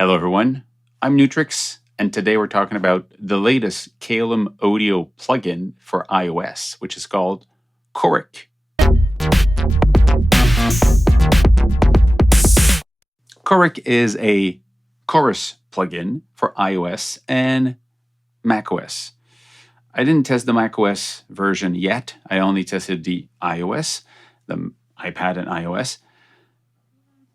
Hello everyone, I'm Nu-Trix, and today we're talking about the latest Caelum audio plugin for iOS, which is called Choric. Choric is a chorus plugin for iOS and macOS. I didn't test the macOS version yet. I only tested the iOS, the iPad and iOS.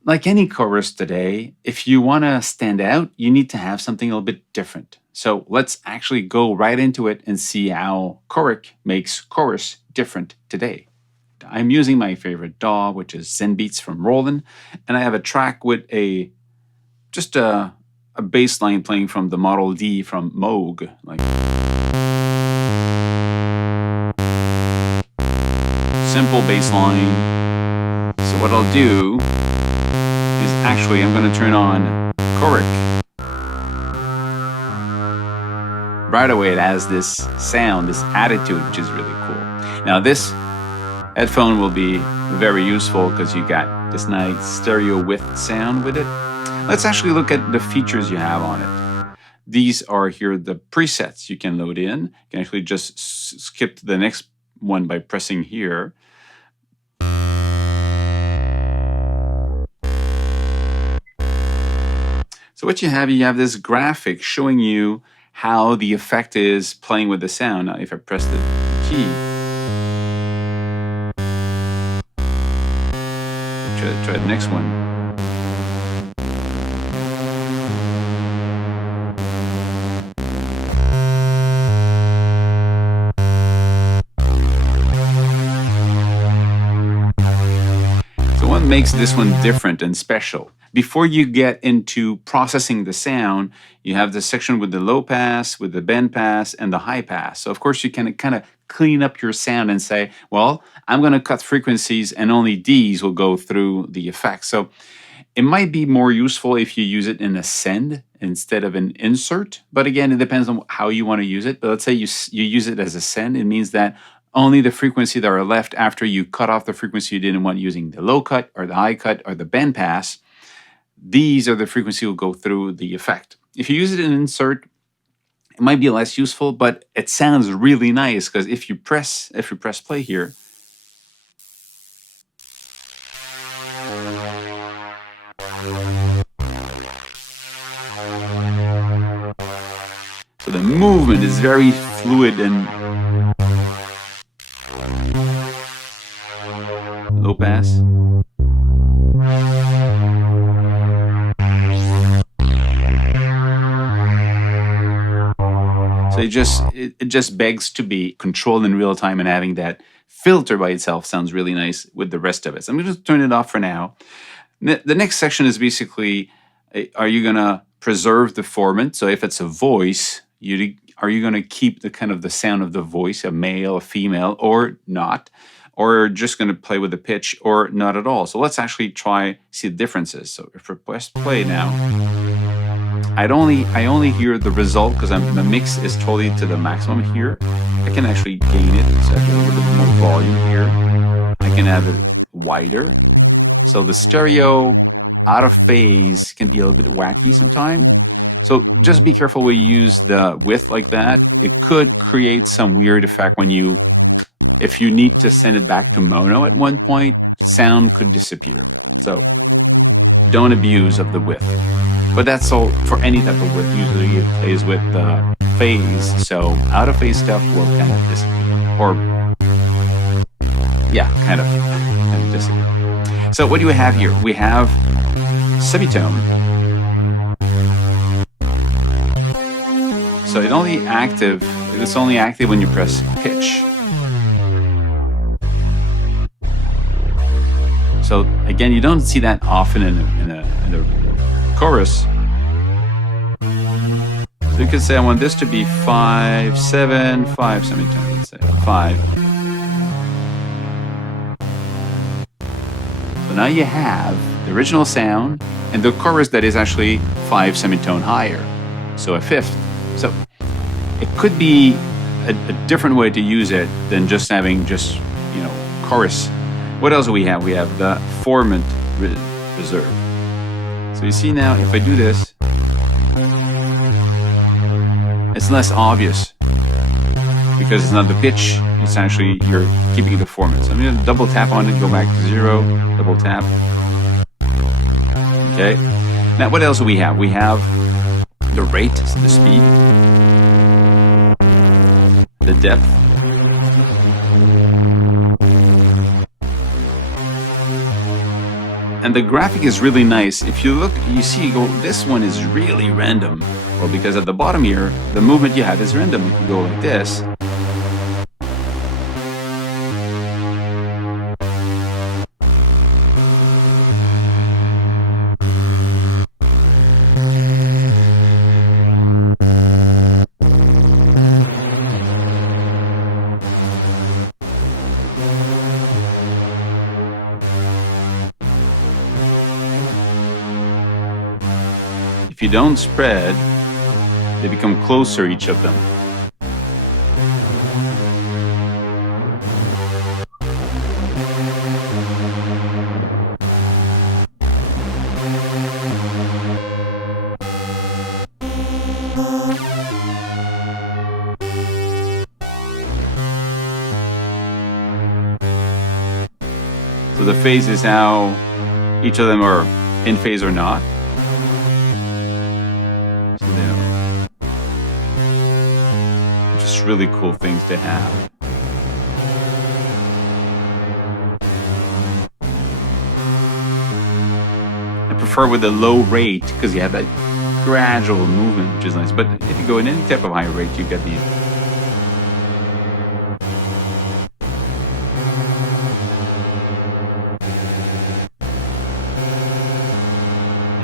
Like any chorus today, if you want to stand out, you need to have something a little bit different. So let's actually go right into it and see how Choric makes chorus different today. I'm using my favorite DAW, which is Zen Beats from Roland, and I have a track with just a bass line playing from the Model D from Moog. Like simple bass line. So what I'll do is actually I'm going to turn on Choric. Right away it has this sound, this attitude, which is really cool. Now this headphone will be very useful because you got this nice stereo width sound with it. Let's actually look at the features you have on it. These are here the presets you can load in. You can actually just skip to the next one by pressing here. So what you have this graphic showing you how the effect is playing with the sound. Now if I press the key, try the next one. So what makes this one different and special? Before you get into processing the sound, you have the section with the low pass, with the band pass, and the high pass. So of course you can kind of clean up your sound and say, well, I'm going to cut frequencies and only these will go through the effect. So it might be more useful if you use it in a send instead of an insert. But again, it depends on how you want to use it. But let's say you use it as a send. It means that only the frequency that are left after you cut off the frequency you didn't want using the low cut or the high cut or the band pass, these are the frequency will go through the effect. If you use it in insert, it might be less useful, but it sounds really nice because if you press play here, so the movement is very fluid and low pass. So it just begs to be controlled in real time, and having that filter by itself sounds really nice with the rest of it. So I'm going to turn it off for now. The next section is basically, are you going to preserve the formant? So if it's a voice, are you going to keep the kind of the sound of the voice, a male, a female, or not? Or just going to play with the pitch, or not at all? So let's actually see the differences. So if I press play now, I only hear the result because the mix is totally to the maximum here. I can actually gain it, so I get a little bit more volume here. I can have it wider. So the stereo out of phase can be a little bit wacky sometimes. So just be careful when you use the width like that. It could create some weird effect if you need to send it back to mono at one point, sound could disappear. So don't abuse of the width. But that's all for any type of width. Usually it plays with the phase, so out of phase stuff will kind of disappear. Or, yeah, kind of disappear. So what do we have here? We have semitone. So it's only active when you press pitch. So again, you don't see that often in a chorus. So you could say I want this to be 5, 7, 5 semitone, let's say 5. So now you have the original sound and the chorus that is actually 5 semitone higher. So a fifth. So it could be a different way to use it than just having chorus. What else do we have? We have the formant reserve. So you see now, if I do this, It's less obvious because it's not the pitch, it's actually you're keeping the formant. So I'm going to double tap on it, go back to 0, double tap. Okay. Now what else do we have? We have the rate, so the speed, the depth, and the graphic is really nice. If you look, you see, this one is really random. Well, because at the bottom here, the movement you have is random. If you go like this, if you don't spread, they become closer, each of them. So the phase is how each of them are in phase or not. Really cool things to have. I prefer with a low rate because you have that gradual movement, which is nice. But if you go in any type of high rate, you get these.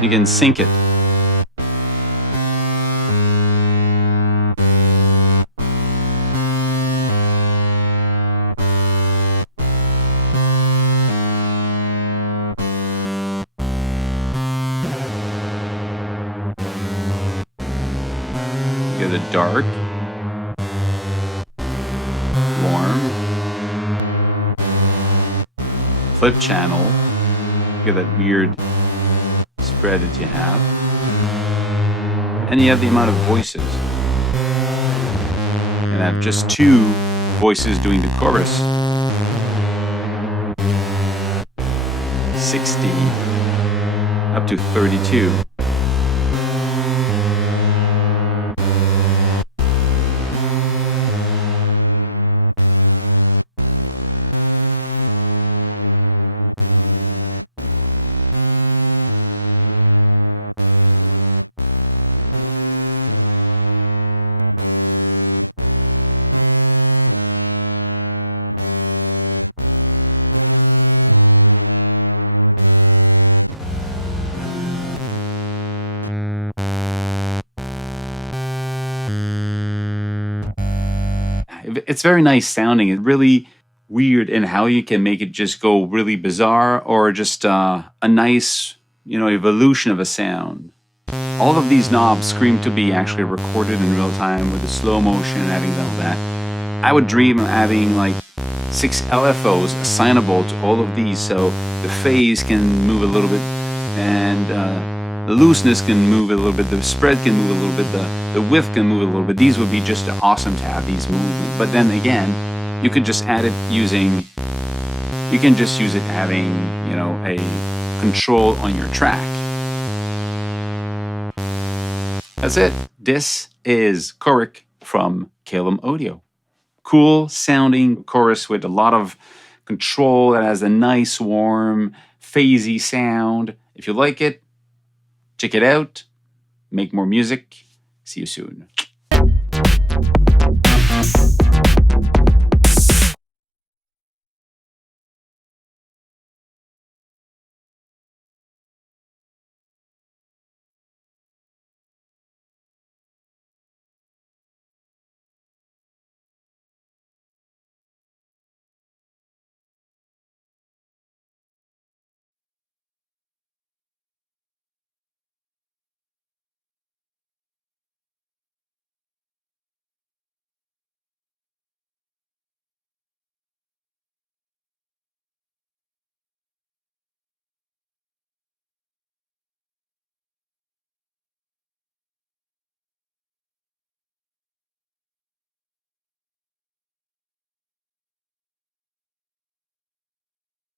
You can sync it. The dark, warm, flip channel, you get that weird spread that you have, and you have the amount of voices. And I have just 2 voices doing the chorus. 60 up to 32. It's very nice sounding. It's really weird in how you can make it just go really bizarre or just a nice, evolution of a sound. All of these knobs scream to be actually recorded in real time with the slow motion and having all that. I would dream of having like 6 LFOs assignable to all of these, so the phase can move a little bit and the looseness can move a little bit, the spread can move a little bit, the width can move a little bit. These would be just awesome to have these movements. But then again, you could just add it using, you can just use it having, a control on your track. That's it. This is Choric from Caelum Audio. Cool sounding chorus with a lot of control that has a nice, warm, phasey sound. If you like it, check it out. Make more music. See you soon.